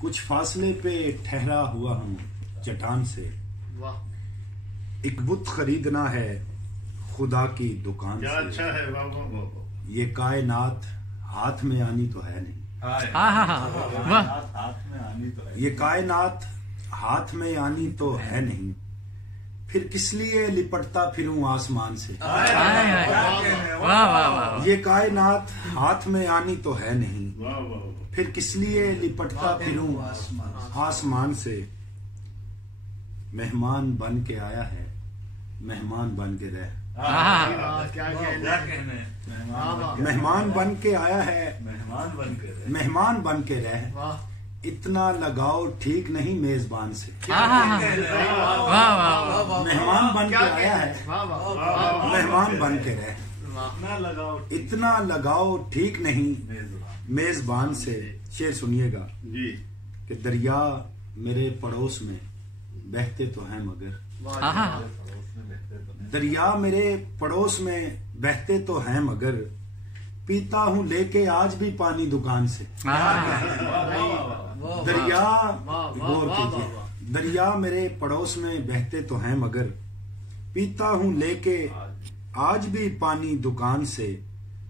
कुछ फासले पे ठहरा हुआ हूँ चट्टान से। एक बुत खरीदना है खुदा की दुकान से। अच्छा है। वाह वाह वाह। ये कायनात हाथ में आनी तो है नहीं। ये कायनात हाथ में आनी तो है नहीं, फिर किस लिए लिपटता फिरूं आसमान से। ये कायनात हाथ में आनी तो है नहीं, फिर किस लिए लिपटता फिरूं आसमान से। मेहमान बन के आया है, मेहमान बन के रह। मेहमान बन के आया है, मेहमान बन के रह। इतना लगाओ ठीक नहीं मेजबान से। मेहमान बन के आया है, मेहमान बन के रह। इतना लगाओ ठीक नहीं मेजबान से। शेर सुनिएगा कि दरिया मेरे पड़ोस में बहते तो हैं मगर। दरिया मेरे पड़ोस में बहते तो हैं मगर, पीता हूँ लेके आज भी पानी दुकान से। दरिया, गौर कीजिए, दरिया मेरे पड़ोस में बहते तो हैं मगर, पीता हूँ लेके आज भी पानी दुकान से।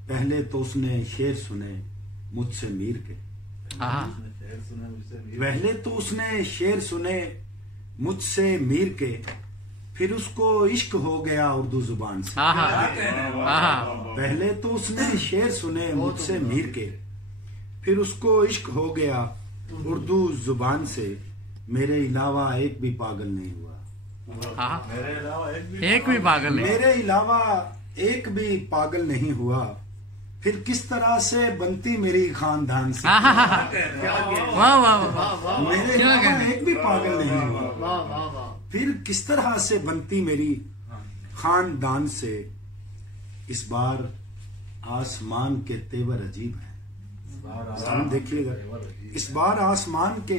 पहले तो उसने शेर सुने मुझसे मीर के। पहले तो उसने शेर सुने मुझसे मीर के, फिर उसको इश्क हो गया उर्दू जुबान से। पहले तो उसने शेर सुने मुझसे मीर के, फिर उसको इश्क हो गया उर्दू जुबान से। मेरे अलावा एक भी पागल नहीं हुआ। एक भी पागल नहीं। मेरे अलावा एक भी पागल नहीं हुआ, फिर किस तरह से बनती मेरी खानदान से। मेरे अलावा एक भी पागल नहीं हुआ, फिर किस तरह से बनती मेरी खानदान से। इस बार आसमान के तेवर अजीब हैं। देखिएगा, इस बार आसमान के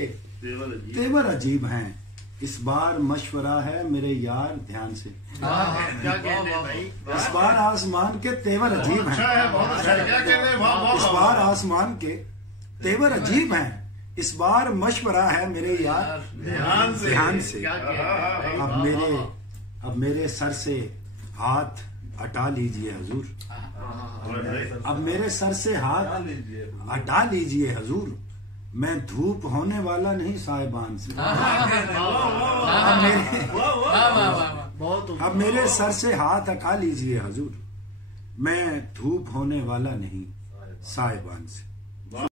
तेवर अजीब हैं। इस बार मशवरा है मेरे यार ध्यान से। इस बार आसमान के तेवर अजीब हैं। इस बार आसमान के तेवर अजीब हैं। इस बार मशवरा है मेरे यार ध्यान से। अब मेरे सर से हाथ हटा लीजिए हुजूर। अब मेरे सर से हाथ हटा लीजिए हुजूर। मैं धूप होने वाला नहीं साहिबान से। अब मेरे सर से हाथ हटा लीजिए हुजूर। मैं धूप होने वाला नहीं साहिबान से।